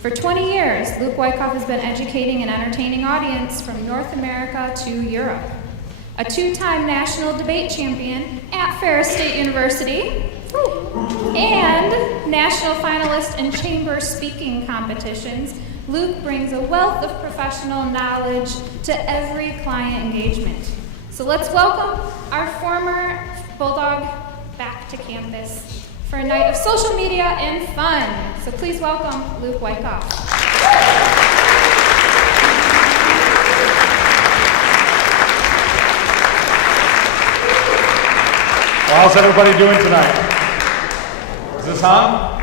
For 20 years, Luke Wyckoff has been educating an entertaining audience from North America to Europe. A two-time national debate champion at Ferris State University, and national finalist in chamber speaking competitions, Luke brings a wealth of professional knowledge to every client engagement. So let's welcome our former Bulldog back to campus for a night of social media and fun. So please welcome Luke Wyckoff. Well, how's everybody doing tonight? Is this on?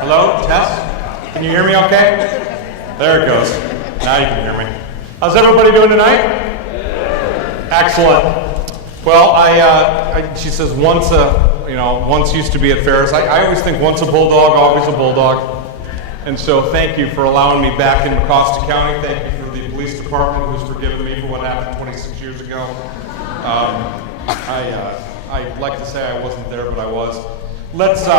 Hello? Test? Can you hear me okay? There it goes. Now you can hear me. How's everybody doing tonight? Excellent. Well, she says once used to be at Ferris. I always think once a Bulldog, always a Bulldog. And so thank you for allowing me back in Wyckoff County. Thank you for the police department who's forgiven me for what happened 26 years ago. I'd like to say I wasn't there, but I was. Let's start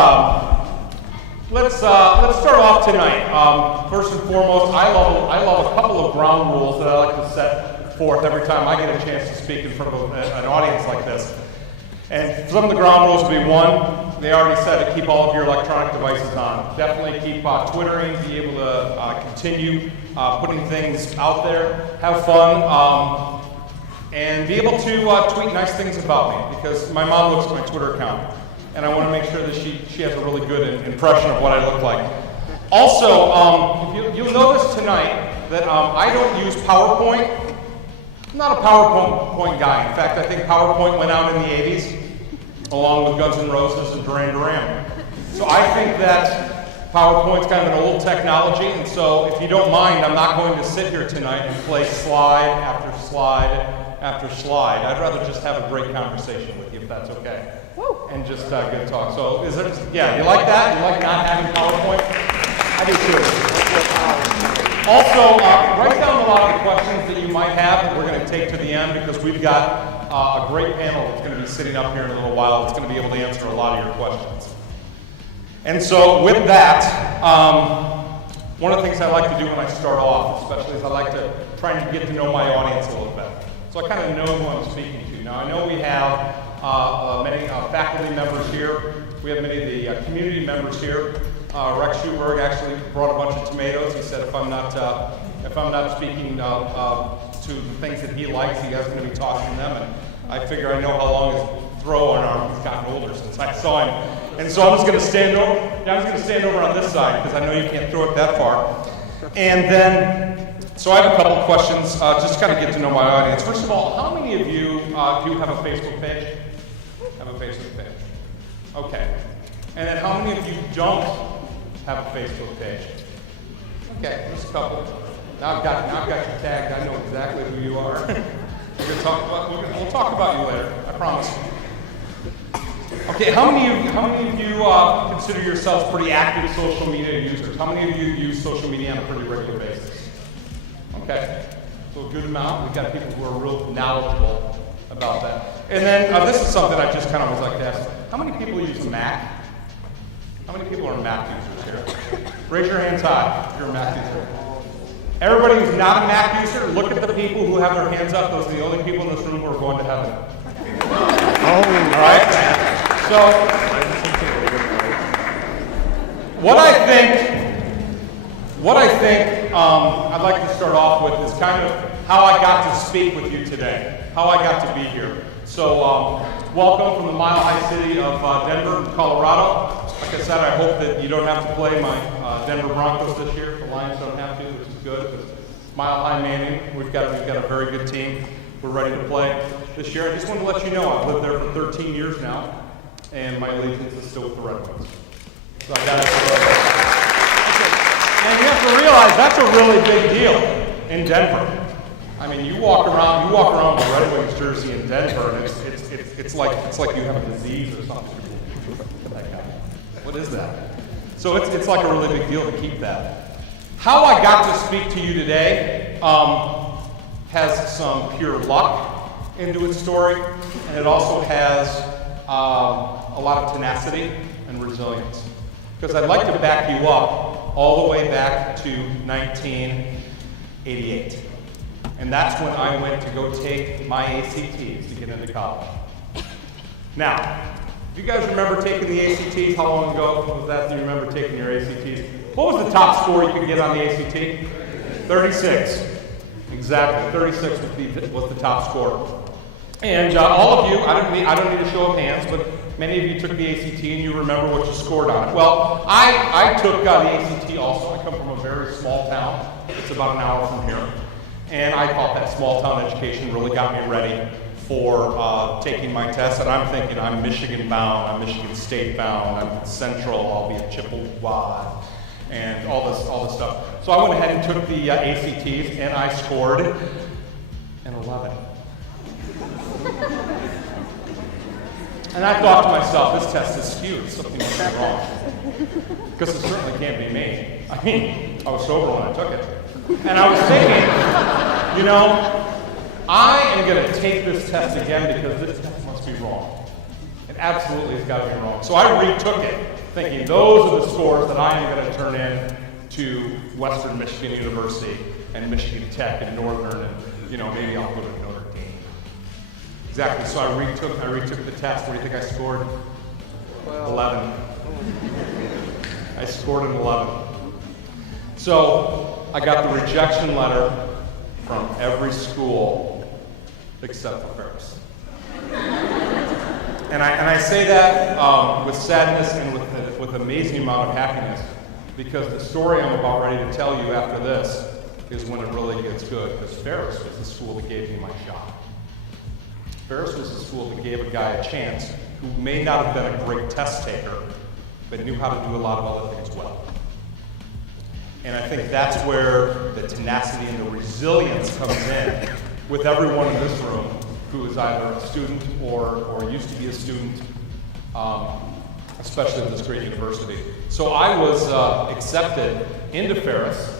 off tonight. First and foremost, I love a couple of ground rules that I like to set forth every time I get a chance to speak in front of an audience like this. And some of the ground rules will be: one, they already said to keep all of your electronic devices on. Definitely keep twittering, be able to continue putting things out there, have fun, and be able to tweet nice things about me, because my mom looks at my Twitter account, and I want to make sure that she has a really good impression of what I look like. Also, you'll notice tonight that I don't use PowerPoint. I'm not a PowerPoint guy. In fact, I think PowerPoint went out in the 80s, along with Guns N' Roses and Duran Duran. So I think that PowerPoint's kind of an old technology, and so if you don't mind, I'm not going to sit here tonight and play slide after slide after slide. I'd rather just have a great conversation with you, if that's okay. Woo. And just good talk. So is there, yeah, you like that? You like not having PowerPoint? I do too. Also, write down a lot of the questions that you might have that we're going to take to the end, because we've got a great panel that's going to be sitting up here in a little while that's going to be able to answer a lot of your questions. And so with that, one of the things I like to do when I start off, especially, is I like to try and get to know my audience a little bit. So I kind of know who I'm speaking to. Now, I know we have many faculty members here. We have many of the community members here. Rex Schuberg actually brought a bunch of tomatoes. He said if I'm not speaking to the things that he likes, he is going to be tossing them. And I figure I know how long his throwing arm has gotten older since I saw him. And so I'm just going to stand over. Yeah, I'm just going to stand over on this side, because I know you can't throw it that far. And then, so I have a couple of questions, just to kind of get to know my audience. First of all, how many of you do have a Facebook page? Have a Facebook page? Okay. And then how many of you don't have a Facebook page? Okay, just a couple. Now I've got you tagged. I know exactly who you are. We'll talk about you later. I promise. Okay, how many of you consider yourselves pretty active social media users? How many of you use social media on a pretty regular basis? Okay, so a good amount. We've got people who are real knowledgeable about that. And then this is something I just kind of always like to ask: how many people use a Mac? How many people are Mac users here? Raise your hands high if you're a Mac user. Everybody who's not a Mac user, look at the people who have their hands up. Those are the only people in this room who are going to heaven. All right? So, what I think I'd like to start off with is kind of how I got to speak with you today, how I got to be here. So, welcome from the Mile High City of Denver, Colorado. Like I said, I hope that you don't have to play my Denver Broncos this year. The Lions don't have to, which is good. But Mile High Manning, we've got a very good team. We're ready to play this year. I just want to let you know I've lived there for 13 years now, and my allegiance is still with the Red Wings. So I got it. And you have to realize that's a really big deal in Denver. I mean, you walk around with a Red Wings jersey in Denver, and it's like you have a disease or something. What is that? So it's like a really big deal to keep that. How I got to speak to you today has some pure luck into its story, and it also has a lot of tenacity and resilience. Because I'd like to back you up all the way back to 1988. And that's when I went to go take my ACTs to get into college. Now, do you guys remember taking the ACTs? How long ago was that you remember taking your ACTs? What was the top score you could get on the ACT? 36. Exactly, 36 was the top score. And all of you, I don't need a show of hands, but many of you took the ACT and you remember what you scored on it. Well, I took the ACT also. I come from a very small town. It's about an hour from here. And I thought that small town education really got me ready for taking my test. And I'm thinking I'm Michigan bound, I'm Michigan State bound, I'm Central, I'll be at Chippewa, and all this stuff. So I went ahead and took the ACTs and I scored an 11. And I thought to myself, this test is skewed, something must be wrong. Because it certainly can't be me. I mean, I was sober when I took it. And I was thinking, you know, I am going to take this test again because this test must be wrong. It absolutely has got to be wrong. So I retook it, thinking those are the scores that I am going to turn in to Western Michigan University and Michigan Tech and Northern, and maybe I'll go to Notre Dame. Exactly. So I retook the test. What do you think I scored? 11. I scored an 11. So I got the rejection letter from every school except for Ferris. And I say that with sadness and with amazing amount of happiness, because the story I'm about ready to tell you after this is when it really gets good, because Ferris was the school that gave me my shot. Ferris was the school that gave a guy a chance who may not have been a great test taker, but knew how to do a lot of other things well. And I think that's where the tenacity and the resilience comes in with everyone in this room who is either a student or used to be a student, especially at this great university. So I was accepted into Ferris,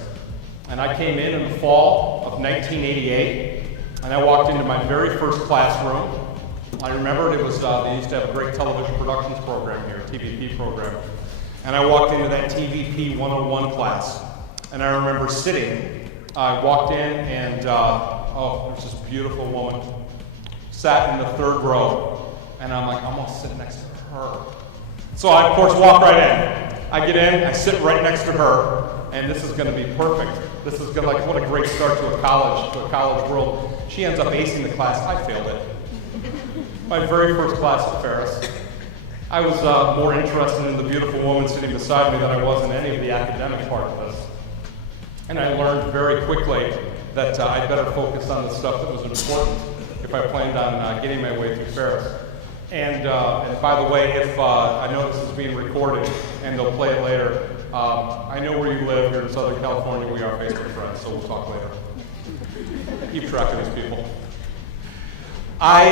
and I came in the fall of 1988, and I walked into my very first classroom. I remember it was, they used to have a great television productions program here, a TVP program. And I walked into that TVP 101 class. And I remember sitting, I walked in and, there's this beautiful woman, sat in the third row. And I'm like, I'm gonna sit next to her. So I, of course, walk right in. I get in, I sit right next to her, and this is gonna be perfect. This is gonna, what a great start to a college world. She ends up acing the class, I failed it. My very first class at Ferris. I was more interested in the beautiful woman sitting beside me than I was in any of the academic part of this. And I learned very quickly that I'd better focus on the stuff that was important if I planned on getting my way through Ferris. And by the way, if I know this is being recorded and they'll play it later, I know where you live. You're in Southern California. We are Facebook friends, so we'll talk later. Keep track of these people. I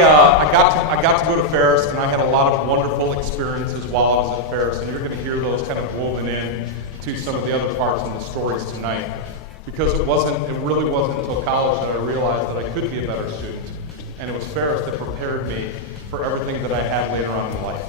got to go to Ferris, and I had a lot of wonderful experiences while I was at Ferris, and you're going to hear those kind of woven in to some of the other parts in the stories tonight. Because it really wasn't until college that I realized that I could be a better student. And it was Ferris that prepared me for everything that I had later on in life.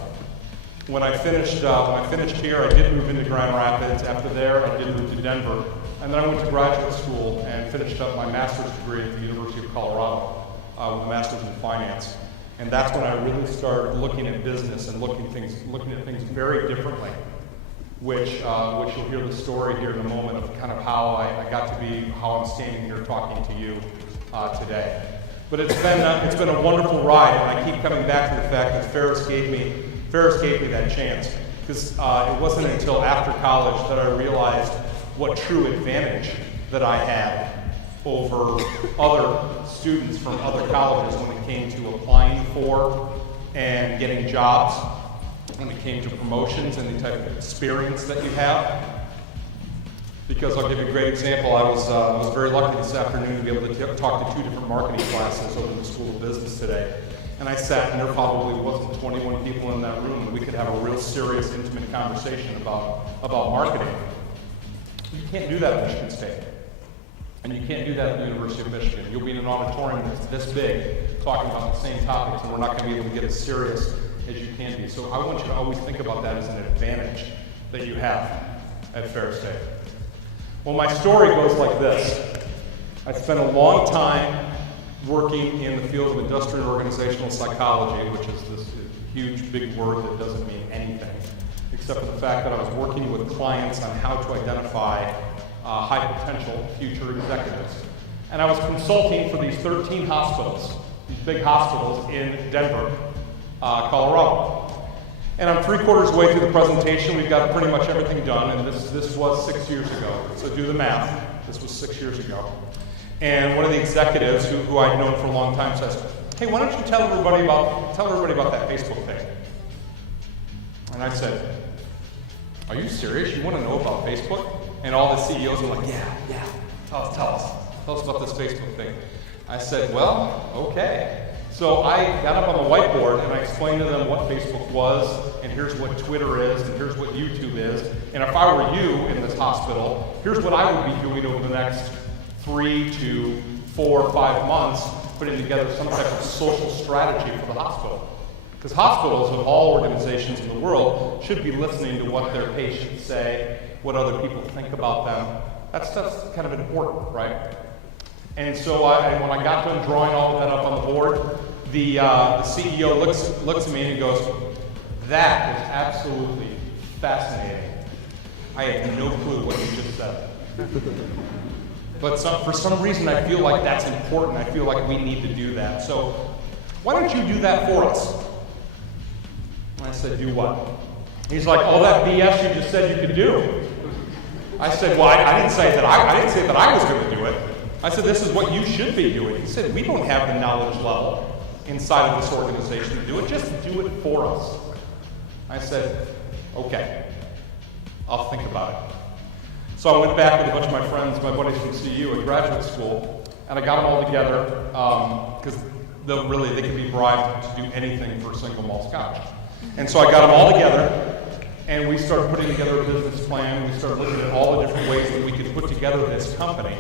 When I finished here, I did move into Grand Rapids. After there, I did move to Denver. And then I went to graduate school and finished up my master's degree at the University of Colorado with a master's in finance. And that's when I really started looking at business and looking at things very differently. Which you'll hear the story here in a moment of kind of how I got to be how I'm standing here talking to you today. But it's been a wonderful ride, and I keep coming back to the fact that Ferris gave me that chance, because it wasn't until after college that I realized what true advantage that I had over other students from other colleges when it came to applying for and getting jobs, when it came to promotions and the type of experience that you have. Because I'll give you a great example. I was very lucky this afternoon to be able to talk to 2 different marketing classes over in the School of Business today. And I sat, and there probably wasn't 21 people in that room, and we could have a real serious, intimate conversation about marketing. You can't do that at Michigan State. And you can't do that at the University of Michigan. You'll be in an auditorium that's this big, talking about the same topics, and we're not going to be able to get as serious as you can be. So I want you to always think about that as an advantage that you have at Ferris State. Well, my story goes like this. I spent a long time working in the field of industrial organizational psychology, which is this huge, big word that doesn't mean anything, except for the fact that I was working with clients on how to identify high potential future executives. And I was consulting for these 13 hospitals, these big hospitals in Denver, Colorado. And I'm 3/4 way through the presentation. We've got pretty much everything done, and this was 6 years ago. So do the math. This was 6 years ago. And one of the executives who I'd known for a long time says, "Hey, why don't you tell everybody about that Facebook thing?" And I said, "Are you serious? You want to know about Facebook?" And all the CEOs are like, "Yeah, tell us about this Facebook thing." I said, "Well, okay." So I got up on the whiteboard and I explained to them what Facebook was, and here's what Twitter is, and here's what YouTube is. And if I were you in this hospital, here's what I would be doing over the next 3 to 4 or 5 months, putting together some type of social strategy for the hospital. Because hospitals of all organizations in the world should be listening to what their patients say, what other people think about them. That stuff's kind of important, right? And so when I got done drawing all of that up on the board, the CEO looks at me and he goes, "That is absolutely fascinating. I have no clue what you just said. But for some reason, I feel like that's important. I feel like we need to do that. So why don't you do that for us?" And I said, "Do what?" He's like, "All that BS you just said you could do." I said, "Well, I didn't say that I was going to do it. I said, this is what you should be doing." He said, "We don't have the knowledge level inside of this organization to do it. Just do it for us." I said, "Okay, I'll think about it." So I went back with a bunch of my friends, my buddies from CU at graduate school, and I got them all together because they can be bribed to do anything for single malt scotch. And so I got them all together, and we started putting together a business plan. We started looking at all the different ways that we could put together this company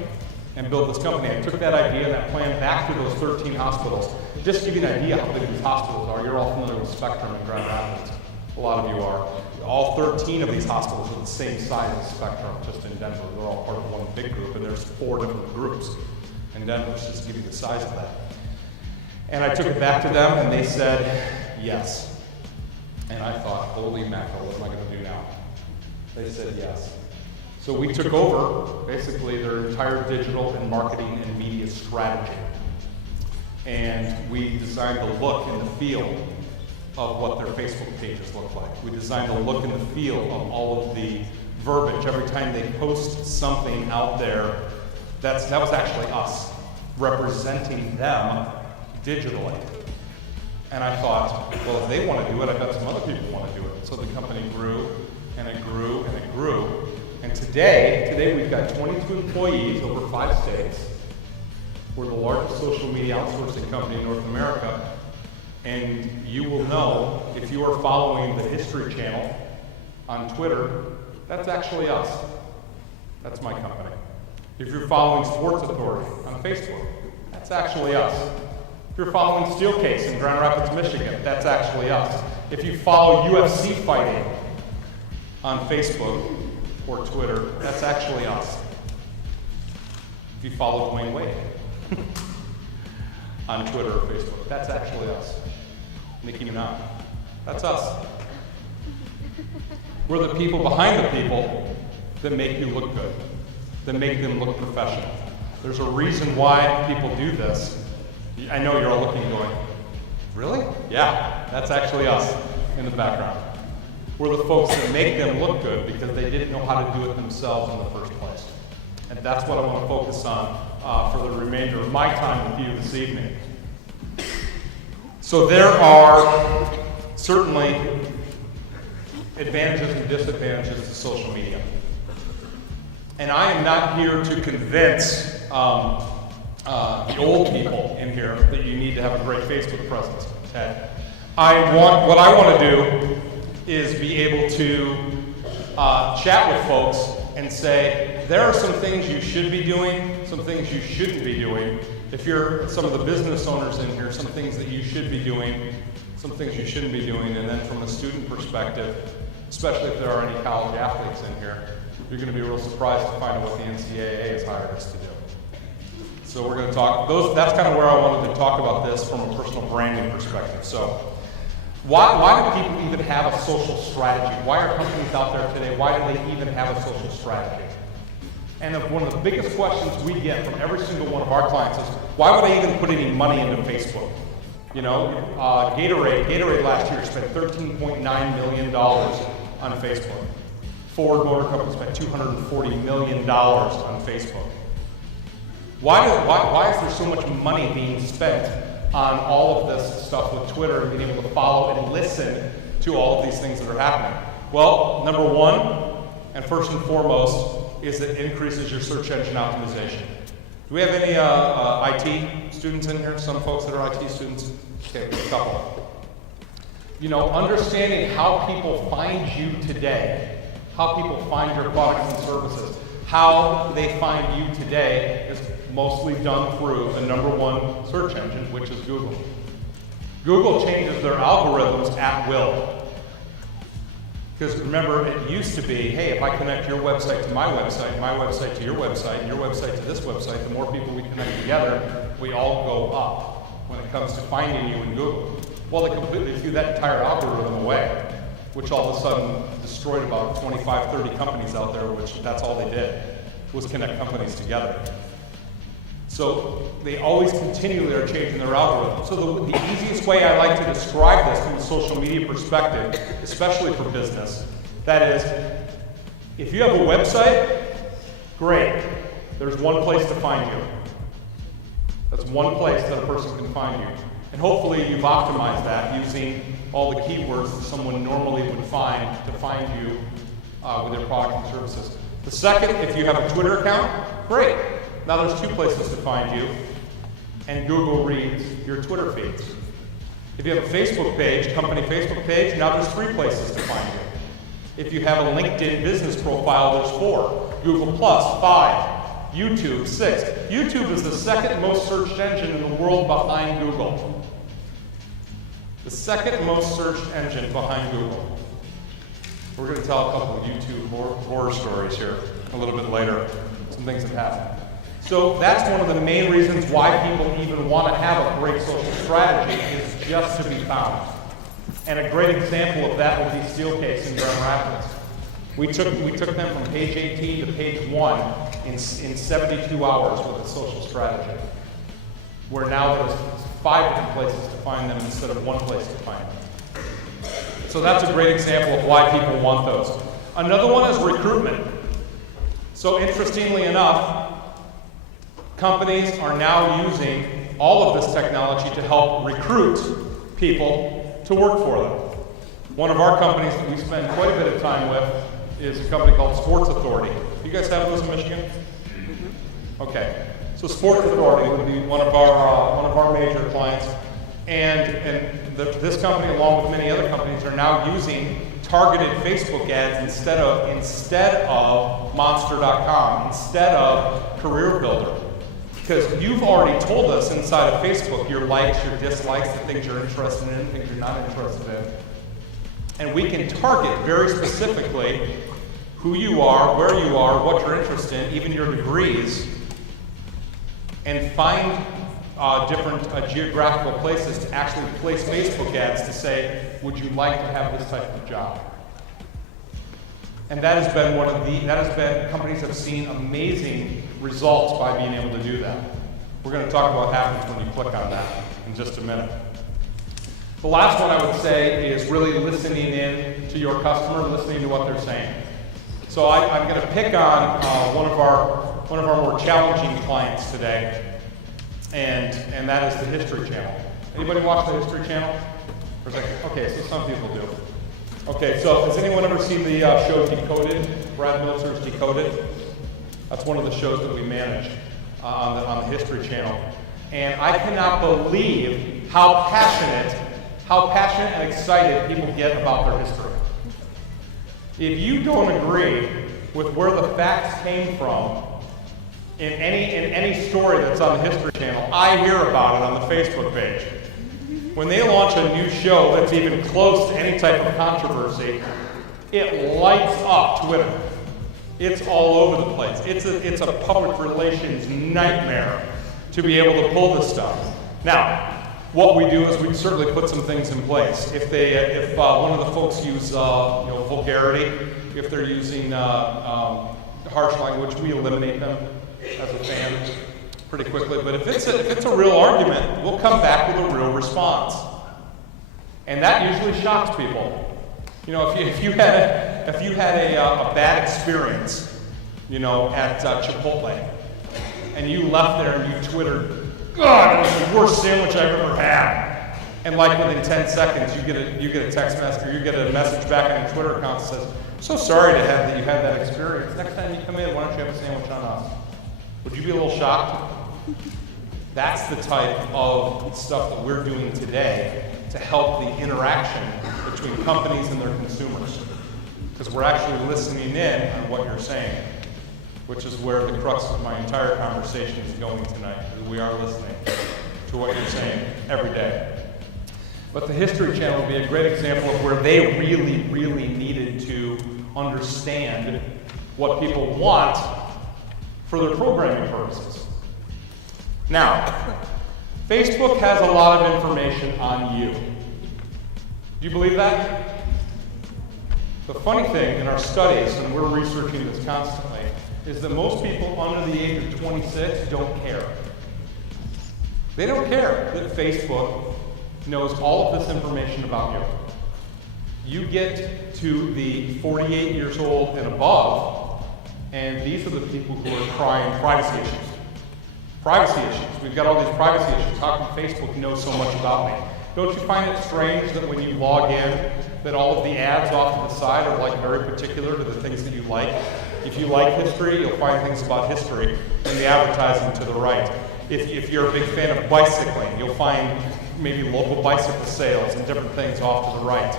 and build this company. I took that idea and that plan back to those 13 hospitals. Just to give you an idea how big these hospitals are, you're all familiar with Spectrum in Grand Rapids. A lot of you are. All 13 of these hospitals are the same size as Spectrum, just in Denver. They're all part of one big group, and there's 4 different groups in Denver, just to give you the size of that. And I took it back to them, and they said yes. And I thought, holy mackerel, what am I going to do now? They said yes. So we took over, basically, their entire digital and marketing and media strategy. And we designed the look and the feel of what their Facebook pages look like. We designed the look and the feel of all of the verbiage. Every time they post something out there, that was actually us, representing them digitally. And I thought, well, if they want to do it, I bet some other people want to do it. So the company grew, and it grew, and it grew. And today we've got 22 employees over 5 states. We're the largest social media outsourcing company in North America. And you will know, if you are following the History Channel on Twitter, that's actually us. That's my company. If you're following Sports Authority on Facebook, that's actually us. If you're following Steelcase in Grand Rapids, Michigan, that's actually us. If you follow UFC fighting on Facebook or Twitter, that's actually us. If you follow Dwayne Wade on Twitter or Facebook, that's actually us. Nicki Minaj, that's us. We're the people behind the people that make you look good, that make them look professional. There's a reason why people do this. I know you're all looking and going, really? Yeah, that's actually us in the background. We're the folks that make them look good because they didn't know how to do it themselves in the first place. And that's what I want to focus on for the remainder of my time with you this evening. So there are certainly advantages and disadvantages to social media. And I am not here to convince the old people in here that you need to have a great Facebook presence. Okay? What I want to do is be able to chat with folks and say, there are some things you should be doing, some things you shouldn't be doing. If you're some of the business owners in here, some things that you should be doing, some things you shouldn't be doing, and then from a student perspective, especially if there are any college athletes in here. You're going to be real surprised to find out what the NCAA has hired us to do. So we're going to talk, that's kind of where I wanted to talk about this from a personal branding perspective. So why do people even have a social strategy? Why are companies out there today, why do they even have a social strategy? And one of the biggest questions we get from every single one of our clients is, why would I even put any money into Facebook? You know, Gatorade last year spent $13.9 million on Facebook. Ford Motor Company spent $240 million on Facebook. Why is there so much money being spent on all of this stuff with Twitter and being able to follow and listen to all of these things that are happening? Well, number one, and first and foremost, is it increases your search engine optimization. Do we have any IT students in here? Some folks that are IT students? Okay, a couple. You know, understanding how people find you today, how people find your products and services, how they find you today is mostly done through the number one search engine, which is Google. Google changes their algorithms at will. Because remember, it used to be, hey, if I connect your website to my website to your website, and your website to this website, the more people we connect together, we all go up when it comes to finding you in Google. Well, they completely threw that entire algorithm away, which all of a sudden destroyed about 25, 30 companies out there, which that's all they did, was connect companies together. So they always continually are changing their algorithm. So the easiest way I like to describe this from a social media perspective, especially for business, that is, if you have a website, great. There's one place to find you. That's one place that a person can find you. And hopefully you've optimized that using all the keywords that someone normally would find to find you with their products and services. The second, if you have a Twitter account, great. Now there's two places to find you, and Google reads your Twitter feeds. If you have a Facebook page, company Facebook page, now there's 3 places to find you. If you have a LinkedIn business profile, there's 4. Google Plus, 5. YouTube, 6. YouTube is the second most searched engine in the world behind Google. The second most searched engine behind Google. We're going to tell a couple of YouTube horror stories here a little bit later, some things that happen. So that's one of the main reasons why people even want to have a great social strategy is just to be found. And a great example of that would be Steelcase in Grand Rapids. We took them from page 18 to page 1 in 72 hours with a social strategy, where now there's 5 different places to find them instead of 1 place to find them. So that's a great example of why people want those. Another one is recruitment. So interestingly enough, companies are now using all of this technology to help recruit people to work for them. One of our companies that we spend quite a bit of time with is a company called Sports Authority. You guys have those in Michigan? Okay. So Sports Authority would be one of our major clients, and this company, along with many other companies, are now using targeted Facebook ads instead of Monster.com, instead of Career Builder. Because you've already told us inside of Facebook your likes, your dislikes, the things you're interested in, things you're not interested in. And we can target very specifically who you are, where you are, what you're interested in, even your degrees, and find different geographical places to actually place Facebook ads to say, would you like to have this type of job? And that has been companies have seen amazing results by being able to do that. We're going to talk about what happens when you click on that in just a minute. The last one I would say is really listening in to your customer, listening to what they're saying. So I'm going to pick on one of our more challenging clients today, and that is the History Channel. Anybody watch the History Channel? Okay, so some people do. Okay, so has anyone ever seen the show Decoded? Brad Miltzer's Decoded? That's one of the shows that we manage on the History Channel. And I cannot believe how passionate and excited people get about their history. If you don't agree with where the facts came from in any story that's on the History Channel, I hear about it on the Facebook page. When they launch a new show that's even close to any type of controversy, It lights up Twitter. It's all over the place. It's a public relations nightmare to be able to pull this stuff. Now, what we do is we certainly put some things in place. If one of the folks use vulgarity, if they're using harsh language, we eliminate them as a fan pretty quickly. But if it's a real argument, we'll come back with a real response, and that usually shocks people. You know, if you had a bad experience, at Chipotle, and you left there and you Twittered, "God, that was the worst sandwich I've ever had," and like within 10 seconds you get a text message or you get a message back on your Twitter account that says, "So sorry that you had that experience. Next time you come in, why don't you have a sandwich on us?" Would you be a little shocked? That's the type of stuff that we're doing today to help the interaction between companies and their consumers. Because we're actually listening in on what you're saying, which is where the crux of my entire conversation is going tonight. We are listening to what you're saying every day. But the History Channel would be a great example of where they really, really needed to understand what people want for their programming purposes. Now, Facebook has a lot of information on you. Do you believe that? The funny thing in our studies, and we're researching this constantly, is that most people under the age of 26 don't care. They don't care that Facebook knows all of this information about you. You get to the 48 years old and above, and these are the people who are crying privacy issues. Privacy issues. We've got all these privacy issues. How can Facebook know so much about me? Don't you find it strange that when you log in, that all of the ads off to the side are like very particular to the things that you like? If you like history, you'll find things about history in the advertising to the right. If you're a big fan of bicycling, you'll find maybe local bicycle sales and different things off to the right.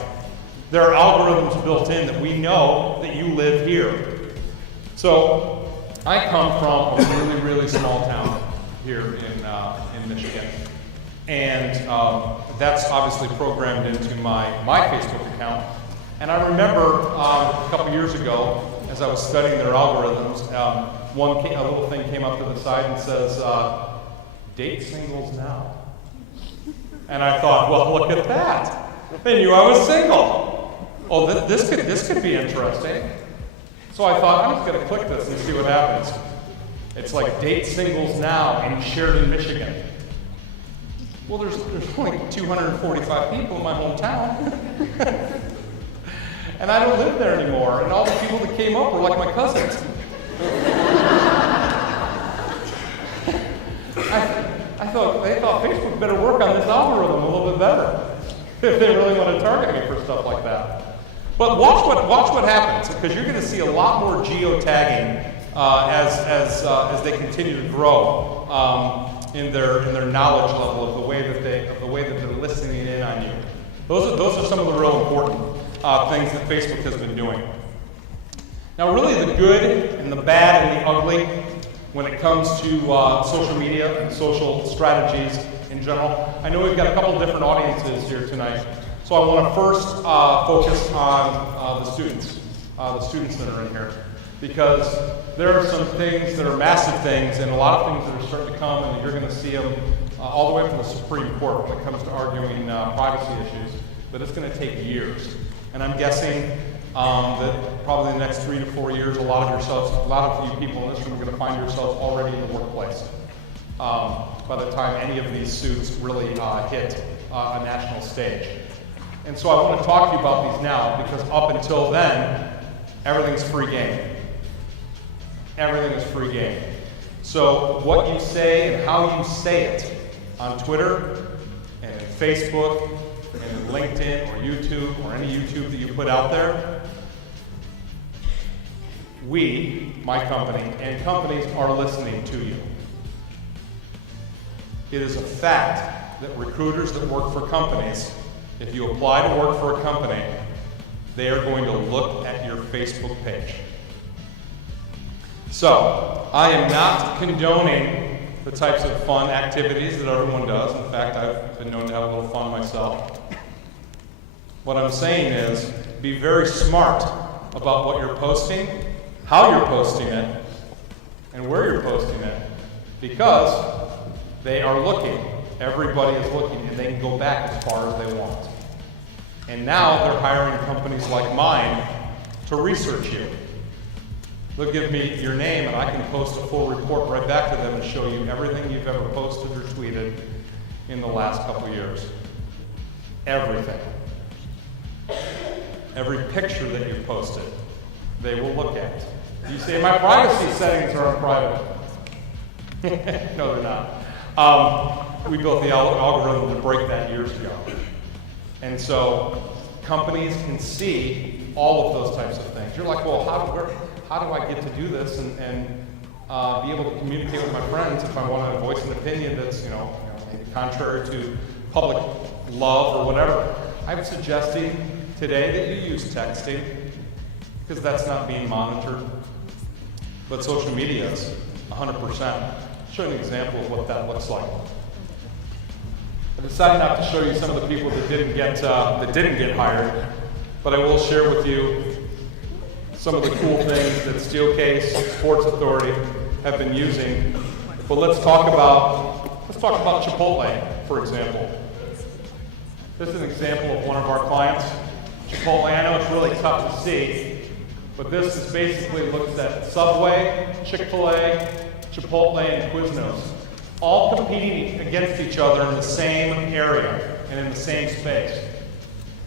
There are algorithms built in that we know that you live here. So I come from a really, really small town here in Michigan. And that's obviously programmed into my Facebook account. And I remember a couple years ago, as I was studying their algorithms, a little thing came up to the side and says, "Date singles now." And I thought, well, look at that. They knew I was single. Oh, this could be interesting. So I thought, I'm just going to click this and see what happens. It's like date singles now in Sheridan, Michigan. Well, there's only 245 people in my hometown. And I don't live there anymore. And all the people that came up were like my cousins. They thought Facebook better work on this algorithm a little bit better if they really want to target me for stuff like that. But watch what happens, because you're going to see a lot more geotagging as they continue to grow in their knowledge level of the way that they're listening in on you. Those are some of the real important things that Facebook has been doing. Now, really, the good and the bad and the ugly when it comes to social media and social strategies in general. I know we've got a couple different audiences here tonight, so I want to first focus on the students that are in here, because there are some things that are massive things and a lot of things that are starting to come, and you're going to see them all the way from the Supreme Court when it comes to arguing privacy issues, but it's going to take years. And I'm guessing that probably in the next 3 to 4 years, a lot of you people in this room are going to find yourselves already in the workplace by the time any of these suits really hit a national stage. And so I want to talk to you about these now, because up until then, everything's free game. Everything is free game. So what you say and how you say it on Twitter and in Facebook and in LinkedIn or YouTube or any YouTube that you put out there, we, my company, and companies are listening to you. It is a fact that recruiters that work for companies, if you apply to work for a company, they are going to look at your Facebook page. So, I am not condoning the types of fun activities that everyone does. In fact, I've been known to have a little fun myself. What I'm saying is, be very smart about what you're posting, how you're posting it, and where you're posting it, because they are looking. Everybody is looking, and they can go back as far as they want. And now they're hiring companies like mine to research you. They'll give me your name, and I can post a full report right back to them and show you everything you've ever posted or tweeted in the last couple of years. Everything. Every picture that you've posted, they will look at. You say, my privacy settings are on private. No, they're not. We built the algorithm to break that years ago. And so companies can see all of those types of things. You're like, well, how do I get to do this and be able to communicate with my friends if I want to voice an opinion that's, maybe contrary to public love or whatever? I'm suggesting today that you use texting, because that's not being monitored. But social media is 100%. I'll show you an example of what that looks like. I decided not to show you some of the people that didn't get hired, but I will share with you some of the cool things that Steelcase, Sports Authority have been using. But let's talk about Chipotle, for example. This is an example of one of our clients. Chipotle, I know it's really tough to see, but this is basically looks at Subway, Chick-fil-A, Chipotle, and Quiznos, all competing against each other in the same area and in the same space.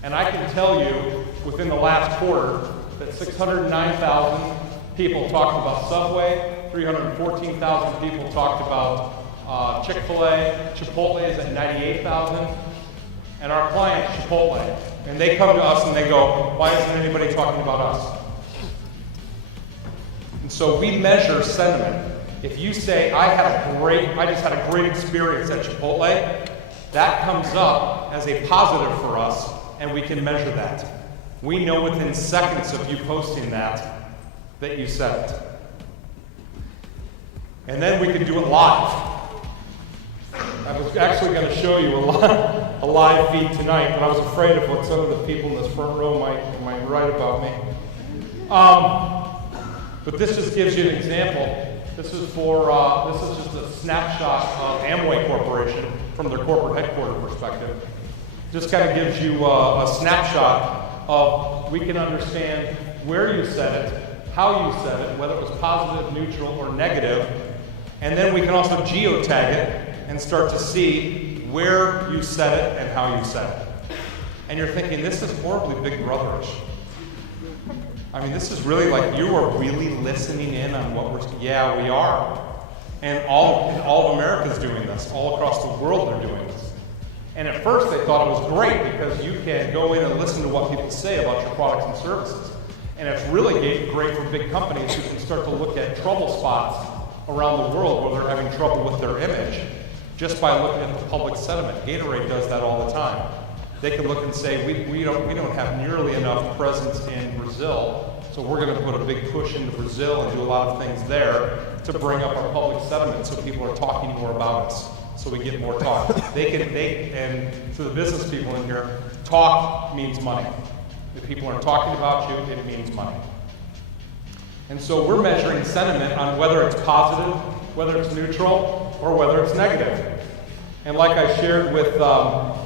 And I can tell you, within the last quarter, that 609,000 people talked about Subway, 314,000 people talked about Chick-fil-A, Chipotle is at 98,000, and our client, Chipotle, and they come to us and they go, why isn't anybody talking about us? And so we measure sentiment. If you say, I just had a great experience at Chipotle, that comes up as a positive for us, and we can measure that. We know within seconds of you posting that you said it. And then we can do it live. I was actually going to show you a live feed tonight, but I was afraid of what some of the people in this front row might write about me. But this just gives you an example. This is just a snapshot of Amway Corporation from their corporate headquarters perspective. Just kind of gives you a snapshot of, we can understand where you said it, how you said it, whether it was positive, neutral, or negative, and then we can also geotag it and start to see where you said it and how you said it. And you're thinking, this is horribly Big Brotherish. I mean, this is really like, you are really listening in on what yeah, we are. And all of America's doing this. All across the world they're doing this. And at first they thought it was great because you can go in and listen to what people say about your products and services. And it's really great for big companies who can start to look at trouble spots around the world where they're having trouble with their image just by looking at the public sentiment. Gatorade does that all the time. They can look and say, we don't have nearly enough presence in Brazil, so we're going to put a big push into Brazil and do a lot of things there to bring up our public sentiment so people are talking more about us, so we get more talk. And to the business people in here, talk means money. If people are talking about you, it means money. And so we're measuring sentiment on whether it's positive, whether it's neutral, or whether it's negative. And like I shared with the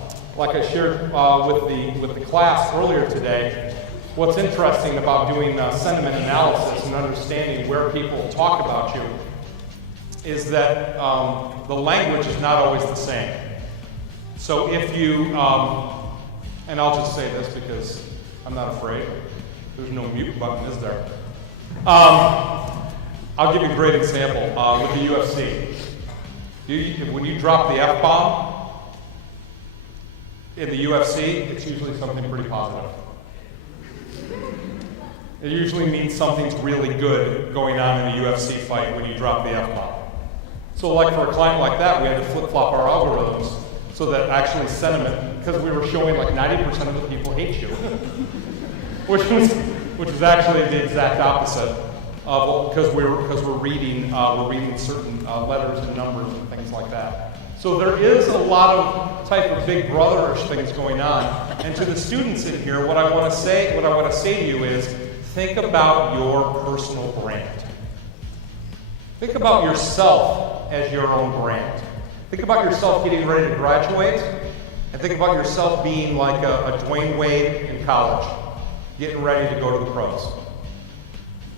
class earlier today, what's interesting about doing sentiment analysis and understanding where people talk about you is that the language is not always the same. So if you, and I'll just say this because I'm not afraid. There's no mute button, is there? I'll give you a great example with the UFC. When you drop the F-bomb in the UFC, it's usually something pretty positive. It usually means something's really good going on in a UFC fight when you drop the F-bomb. So like for a client like that, we had to flip-flop our algorithms so that actually sentiment, because we were showing like 90% of the people hate you, which was actually the exact opposite. Because we're reading certain letters and numbers and things like that. So there is a lot of type of big brotherish things going on. And to the students in here, what I want to say to you is, think about your personal brand. Think about yourself as your own brand. Think about yourself getting ready to graduate, and think about yourself being like a Dwayne Wade in college, getting ready to go to the pros.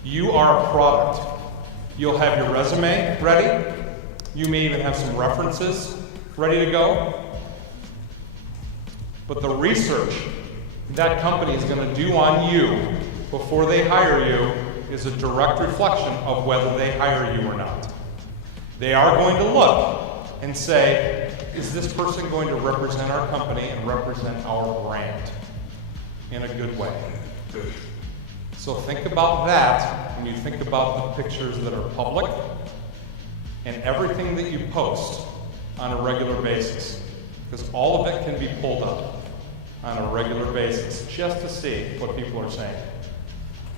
You are a product. You'll have your resume ready. You may even have some references ready to go. But the research that company is going to do on you before they hire you is a direct reflection of whether they hire you or not. They are going to look and say, is this person going to represent our company and represent our brand in a good way? So think about that when you think about the pictures that are public and everything that you post on a regular basis, because all of it can be pulled up on a regular basis just to see what people are saying.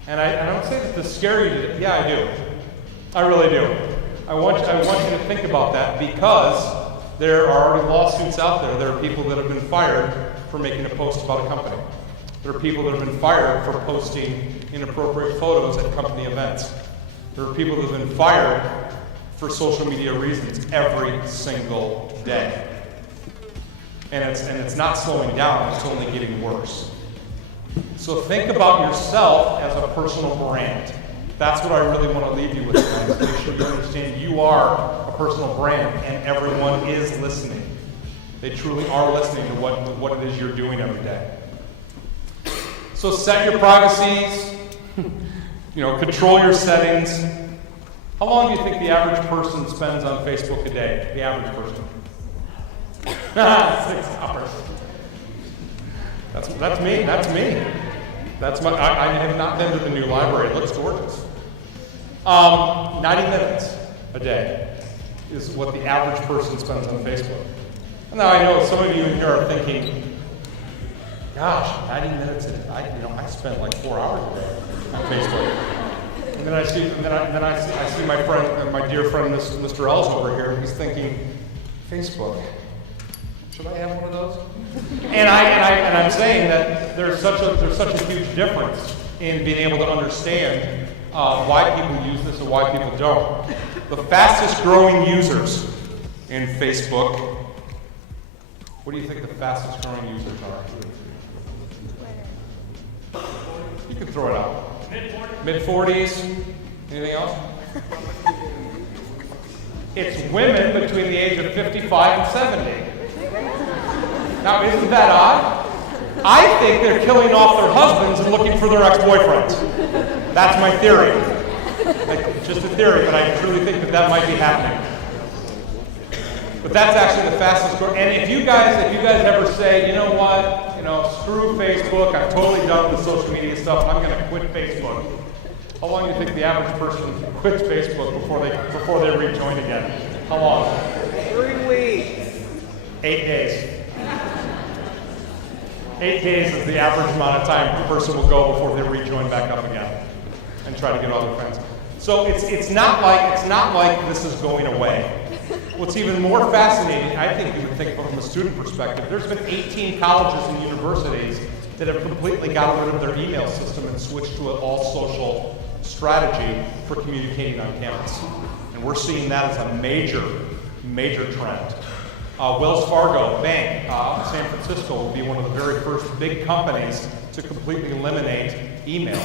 And I don't say that to scare you to, yeah, I do. I really do. I want you to think about that, because there are already lawsuits out there. There are people that have been fired for making a post about a company. There are people that have been fired for posting inappropriate photos at company events. There are people that have been fired for social media reasons every single day. And it's not slowing down, it's only getting worse. So think about yourself as a personal brand. That's what I really want to leave you with tonight. Make sure you understand you are a personal brand, and everyone is listening. They truly are listening to what it is you're doing every day. So set your privacies, control your settings. How long do you think the average person spends on Facebook a day? The average person. 6 hours. That's me. I have not been to the new library. It looks gorgeous. 90 minutes a day is what the average person spends on Facebook. Now I know some of you in here are thinking, gosh, 90 minutes a day. I spend like 4 hours a day on Facebook. And then I see my friend, my dear friend, Mr. Ells over here. He's thinking, Facebook. Should I have one of those? And I'm saying that there's such a huge difference in being able to understand why people use this and why people don't. The fastest growing users in Facebook. What do you think the fastest growing users are? You can throw it out. Mid-40s. Anything else? It's women between the age of 55 and 70. Now, isn't that odd? I think they're killing off their husbands and looking for their ex-boyfriends. That's my theory. Just a theory, but I truly think that might be happening. But that's actually the fastest growing. And if you guys ever say, you know what, screw Facebook, I'm totally done with the social media stuff, I'm going to quit Facebook. How long do you think the average person quits Facebook before they rejoin again? How long? 3 weeks. 8 days. 8 days is the average amount of time a person will go before they rejoin back up again and try to get all their friends. So it's not like this is going away. What's even more fascinating, I think you would think from a student perspective, there's been 18 colleges and universities that have completely gotten rid of their email system and switched to an all-social strategy for communicating on campus. And we're seeing that as a major, major trend. Wells Fargo Bank in San Francisco will be one of the very first big companies to completely eliminate email.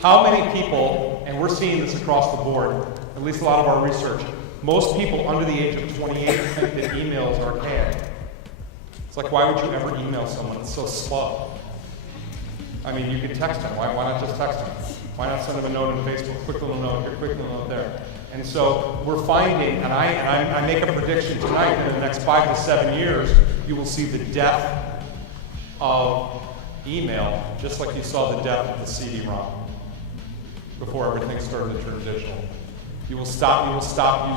How many people, and we're seeing this across the board, at least a lot of our research, most people under the age of 28 think that emails are archaic. It's like, why would you ever email someone? It's so slow. I mean, you could text them. Why not just text them? Why not send them a note on Facebook? Quick little note here, quick little note there. And so we're finding, and I make a prediction tonight that in the next 5 to 7 years, you will see the death of email, just like you saw the death of the CD-ROM before everything started to turn digital. You will stop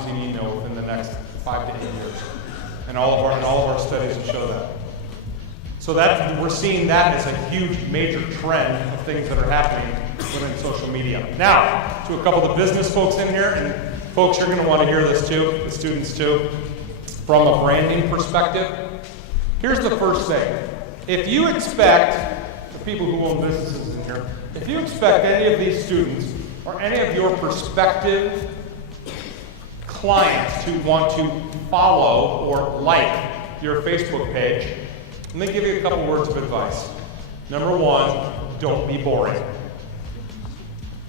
using email within the next 5 to 8 years, and all of our studies will show that. So we're seeing that as a huge, major trend of things that are happening within social media. Now, to a couple of the business folks in here, and folks, you're going to want to hear this too, the students too. from a branding perspective, here's the first thing. If you expect, the people who own businesses in here, if you expect any of these students or any of your prospective clients to want to follow or like your Facebook page, let me give you a couple words of advice. Number one, don't be boring.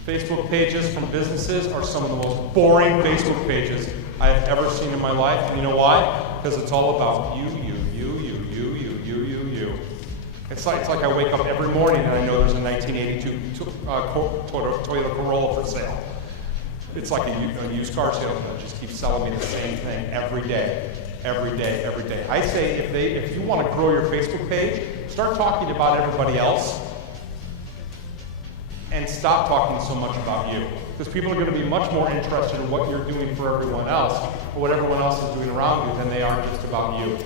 Facebook pages from businesses are some of the most boring Facebook pages I have ever seen in my life. And you know why? Because it's all about you. It's like I wake up every morning and I know there's a 1982 Toyota Corolla for sale. It's like a used car salesman that just keeps selling me the same thing every day. I say if you want to grow your Facebook page, start talking about everybody else and stop talking so much about you. Because people are going to be much more interested in what you're doing for everyone else, or what everyone else is doing around you, than they are just about you.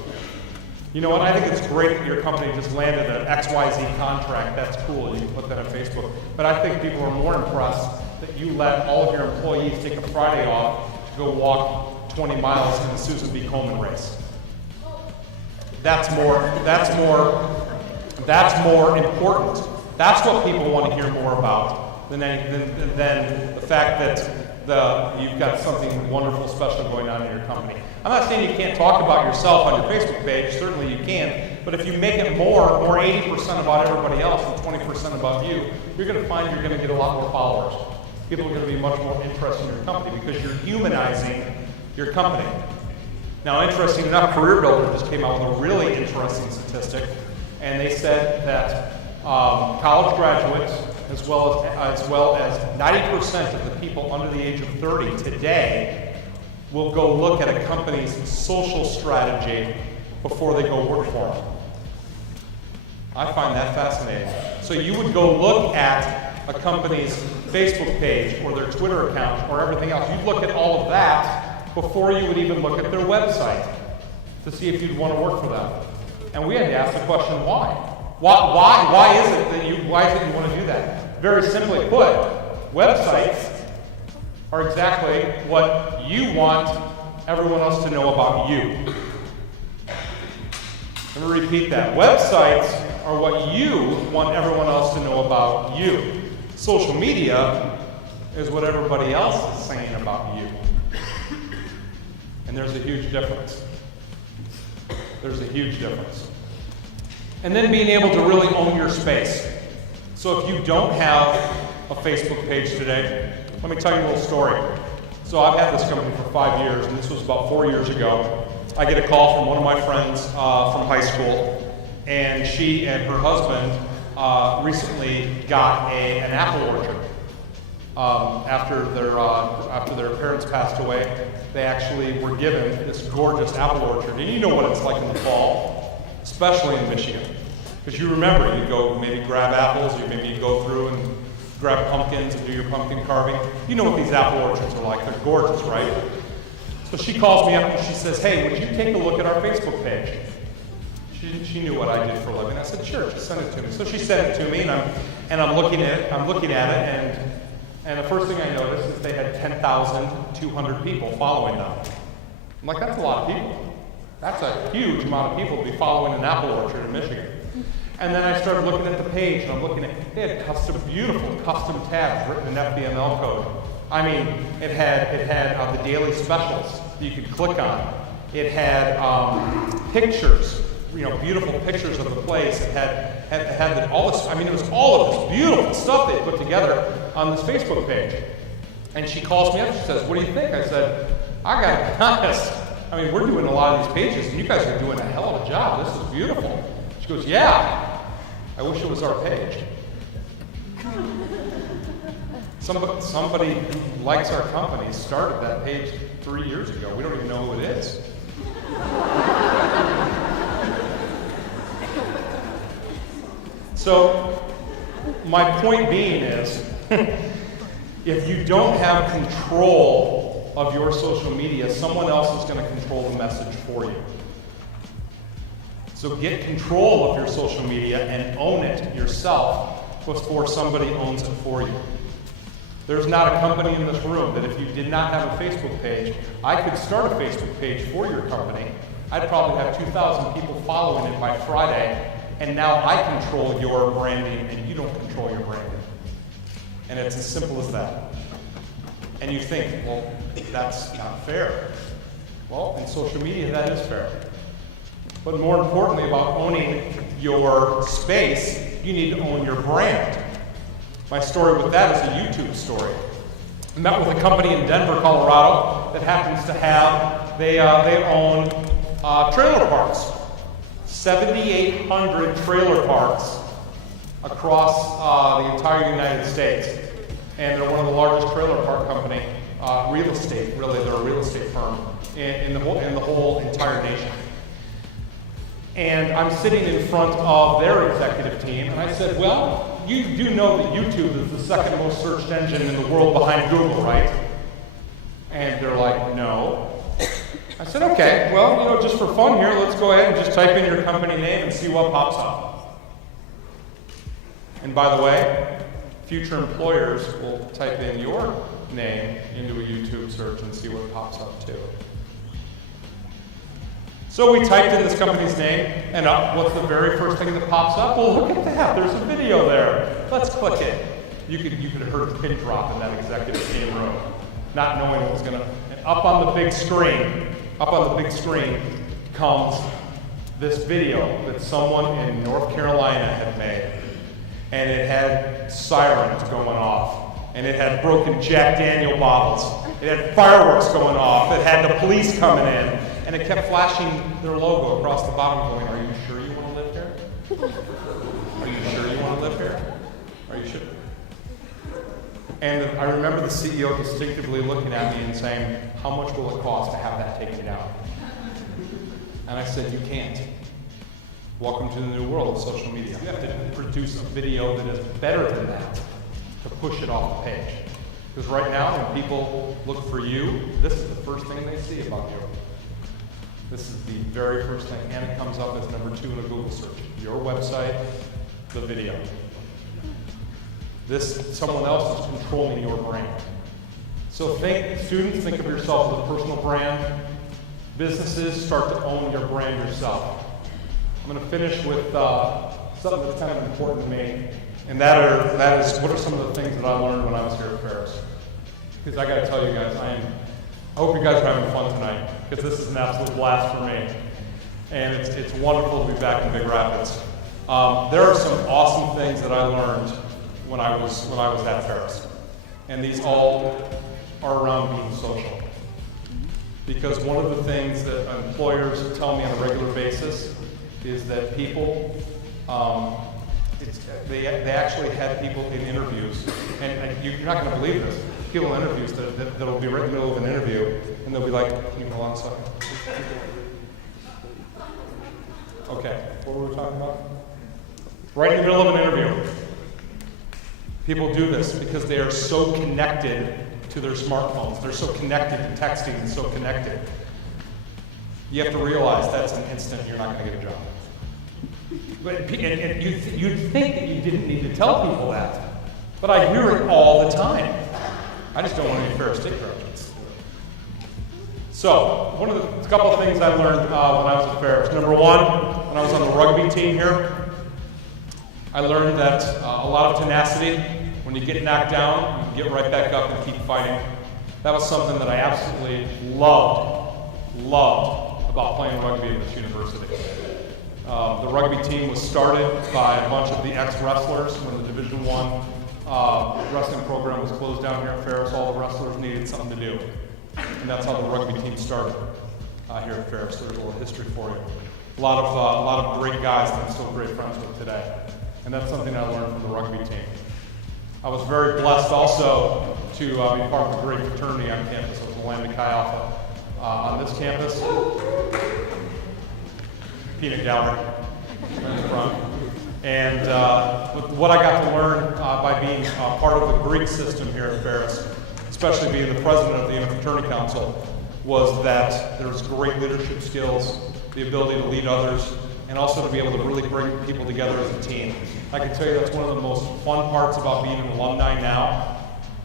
You know what, I think it's great that your company just landed an XYZ contract. That's cool, you can put that on Facebook. But I think people are more impressed that you let all of your employees take a Friday off to go walk 20 miles in the Susan B. Komen race. That's more important. That's what people want to hear more about than the fact that you've got something wonderful, special going on in your company. I'm not saying you can't talk about yourself on your Facebook page. Certainly you can. But if you make it more 80% about everybody else and 20% about you, you're going to find you're going to get a lot more followers. People are going to be much more interested in your company because you're humanizing your company. Now, interesting enough, Career Builder just came out with a really interesting statistic, and they said that college graduates, as well as 90% of the people under the age of 30 today, will go look at a company's social strategy before they go work for them. I find that fascinating. So you would go look at a company's Facebook page or their Twitter account or everything else. You'd look at all of that before you would even look at their website to see if you'd want to work for them. And we had to ask the question, why? Why is it that you want to do that? Very simply put, websites are exactly what you want everyone else to know about you. Let me repeat that. Websites are what you want everyone else to know about you. Social media is what everybody else is saying about you. And there's a huge difference. There's a huge difference. And then being able to really own your space. So if you don't have a Facebook page today, let me tell you a little story. So I've had this company for 5 years, and this was about 4 years ago. I get a call from one of my friends from high school, and she and her husband recently got an apple orchard. After their parents passed away, they actually were given this gorgeous apple orchard. And you know what it's like in the fall, especially in Michigan. Because you remember, you'd go maybe grab apples, or maybe you'd go through and grab pumpkins and do your pumpkin carving. You know what these apple orchards are like. They're gorgeous, right? So she calls me up and she says, hey, would you take a look at our Facebook page? She knew what I did for a living. I said, sure, just send it to me. So she sent it to me, and I'm looking at it, and the first thing I noticed is they had 10,200 people following them. I'm like, that's a lot of people. That's a huge amount of people to be following an apple orchard in Michigan. And then I started looking at the page, and I'm looking at, they had beautiful custom tabs written in FBML code. I mean, it had the daily specials that you could click on. It had pictures, beautiful pictures of the place. It had all this, it was all of this beautiful stuff they put together on this Facebook page. And she calls me up, she says, what do you think? I said, I gotta be honest. We're doing a lot of these pages, and you guys are doing a hell of a job. This is beautiful. She goes, yeah. I wish it was our page. Somebody who likes our company started that page 3 years ago. We don't even know who it is. So, my point being is, if you don't have control of your social media, someone else is going to control the message for you. So get control of your social media and own it yourself before somebody owns it for you. There's not a company in this room that if you did not have a Facebook page, I could start a Facebook page for your company. I'd probably have 2,000 people following it by Friday, and now I control your branding and you don't control your branding. And it's as simple as that. And you think, well, that's not fair. Well, in social media, that is fair. But more importantly about owning your space, you need to own your brand. My story with that is a YouTube story. I met with a company in Denver, Colorado that happens to have, they own trailer parks. 7,800 trailer parks across the entire United States. And they're one of the largest trailer park company, real estate, really, they're a real estate firm in the whole entire nation. And I'm sitting in front of their executive team, and I said, well, you do know that YouTube is the second most searched engine in the world behind Google, right? And they're like, no. I said, okay, well, just for fun here, let's go ahead and just type in your company name and see what pops up. And by the way, future employers will type in your name into a YouTube search and see what pops up too. So we typed in this company's name, and what's the very first thing that pops up? Well, look at that, there's a video there. Let's click it. You could have heard a pin drop in that executive team room, not knowing what was gonna, up on the big screen comes this video that someone in North Carolina had made. And it had sirens going off, and it had broken Jack Daniel bottles, it had fireworks going off, it had the police coming in, and it kept flashing their logo across the bottom going, are you sure you want to live here? Are you sure you want to live here? Are you sure? And I remember the CEO distinctively looking at me and saying, how much will it cost to have that taken down? And I said, you can't. Welcome to the new world of social media. You have to produce a video that is better than that to push it off the page. Because right now, when people look for you, this is the first thing they see about you. This is the very first thing, and it comes up as number 2 in a Google search. Your website, the video. Someone else is controlling your brand. So students, think of yourself as a personal brand. Businesses, start to own your brand yourself. I'm going to finish with something that's kind of important to me, and that is what are some of the things that I learned when I was here at Ferris. Because I got to tell you guys, I hope you guys are having fun tonight, because this is an absolute blast for me, and it's wonderful to be back in Big Rapids. There are some awesome things that I learned when I was at Ferris, and these all are around being social. Because one of the things that employers tell me on a regular basis is that people, they actually had people in interviews, and you're not going to believe this, people in interviews that'll be right in the middle of an interview, and they'll be like, can you hold on a second? Okay, what were we talking about? Right in the middle of an interview. People do this because they are so connected to their smartphones. They're so connected to texting and so connected. You have to realize that's an instant you're not going to get a job. But you'd think that you didn't need to tell people that. But I hear it all the time. I just don't want any Ferris State graduates. So, a couple of things I learned when I was at Ferris. Number one, when I was on the rugby team here, I learned that a lot of tenacity. When you get knocked down, you can get right back up and keep fighting. That was something that I absolutely loved about playing rugby at this university. The rugby team was started by a bunch of the ex-wrestlers when the Division I wrestling program was closed down here at Ferris. All the wrestlers needed something to do. And that's how the rugby team started here at Ferris. There's a little history for you. A lot of great guys that I'm still great friends with today. And that's something I learned from the rugby team. I was very blessed also to be part of a great fraternity on campus. I was a Lambda Chi Alpha on this campus. Peanut gallery in the front. And what I got to learn by being part of the Greek system here at Ferris, especially being the president of the Interfraternity Council, was that there's great leadership skills, the ability to lead others, and also to be able to really bring people together as a team. I can tell you that's one of the most fun parts about being an alumni now,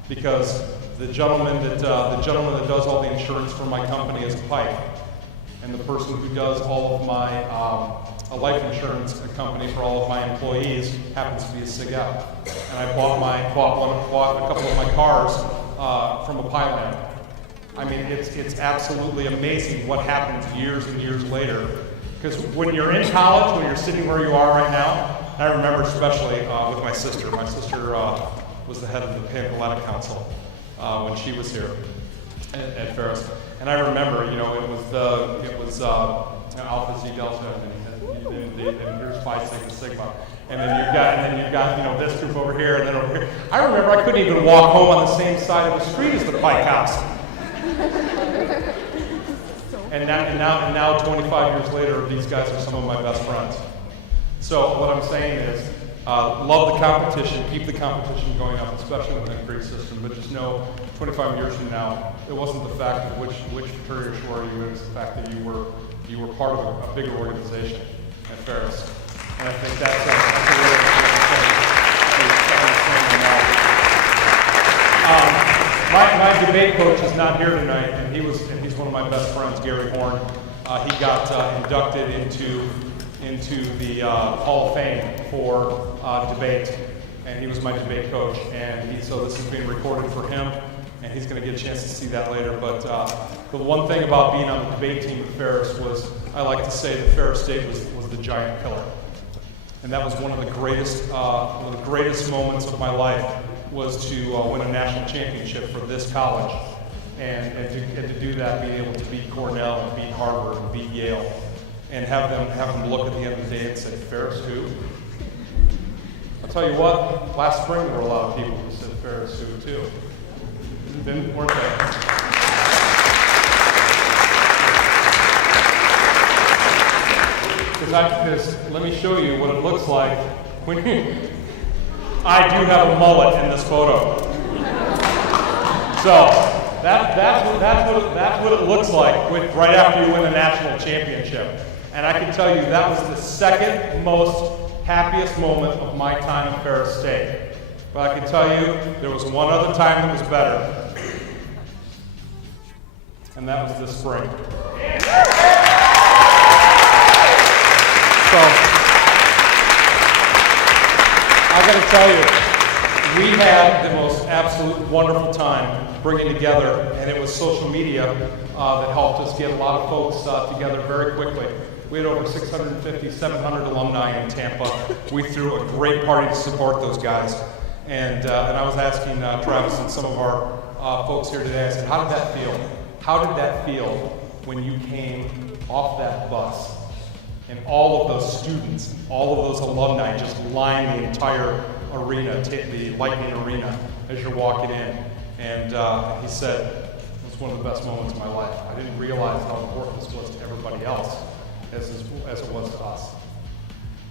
because the gentleman that does all the insurance for my company is a Pike, and the person who does all of my a life insurance company for all of my employees happens to be a Segal. And I bought a couple of my cars from a Pyland. I mean, it's absolutely amazing what happens years and years later. Because when you're in college, when you're sitting where you are right now, I remember especially with my sister. My sister was the head of the Pay Athletic Council when she was here at Ferris. And I remember, it was Alpha Zeta Delta, and here's Phi Sigma Sigma, and then you've got this group over here, and then over here. I remember I couldn't even walk home on the same side of the street as the Pike House. And now, 25 years later, these guys are some of my best friends. So what I'm saying is, love the competition, keep the competition going up, especially with an increased system. But just know, 25 years from now, it wasn't the fact of which fraternity or shore you were, it was the fact that you were part of a bigger organization at Ferris. And I think that's a really important thing. My debate coach is not here tonight, and he's one of my best friends, Gary Horn. He got inducted into the Hall of Fame for debate, and he was my debate coach. And so this is being recorded for him, and he's going to get a chance to see that later. But the one thing about being on the debate team at Ferris was, I like to say that Ferris State was the giant killer, and that was one of the greatest moments of my life, was to win a national championship for this college, and to do that, being able to beat Cornell and beat Harvard and beat Yale, and have them look at the end of the day and say, Ferris who? I'll tell you what, last spring there were a lot of people who said Ferris who too. Weren't they? Because let me show you what it looks like when I do have a mullet in this photo. So that's what it looks like right after you win the national championship. And I can tell you that was the second most happiest moment of my time at Ferris State. But I can tell you there was one other time that was better. And that was this spring. So, I got to tell you, we had the most absolute wonderful time bringing together, and it was social media that helped us get a lot of folks together very quickly. We had over 650, 700 alumni in Tampa. We threw a great party to support those guys. And I was asking Travis and some of our folks here today, I said, how did that feel? How did that feel when you came off that bus and all of those students, all of those alumni just line the entire arena, the Lightning Arena, as you're walking in? And he said, it was one of the best moments of my life. I didn't realize how important this was to everybody else as it was to us.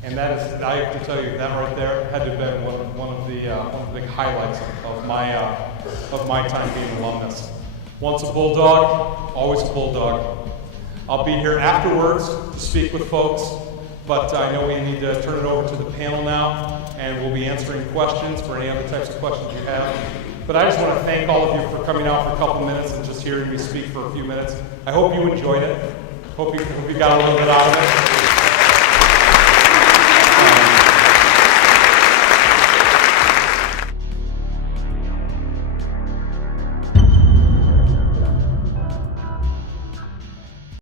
And that is, I have to tell you, that right there had to have been one of the big highlights of my time being an alumnus. Once a Bulldog, always a Bulldog. I'll be here afterwards to speak with folks, but I know we need to turn it over to the panel now, and we'll be answering questions for any other types of questions you have. But I just want to thank all of you for coming out for a couple minutes and just hearing me speak for a few minutes. I hope you enjoyed it. Hope you got a little bit out of it.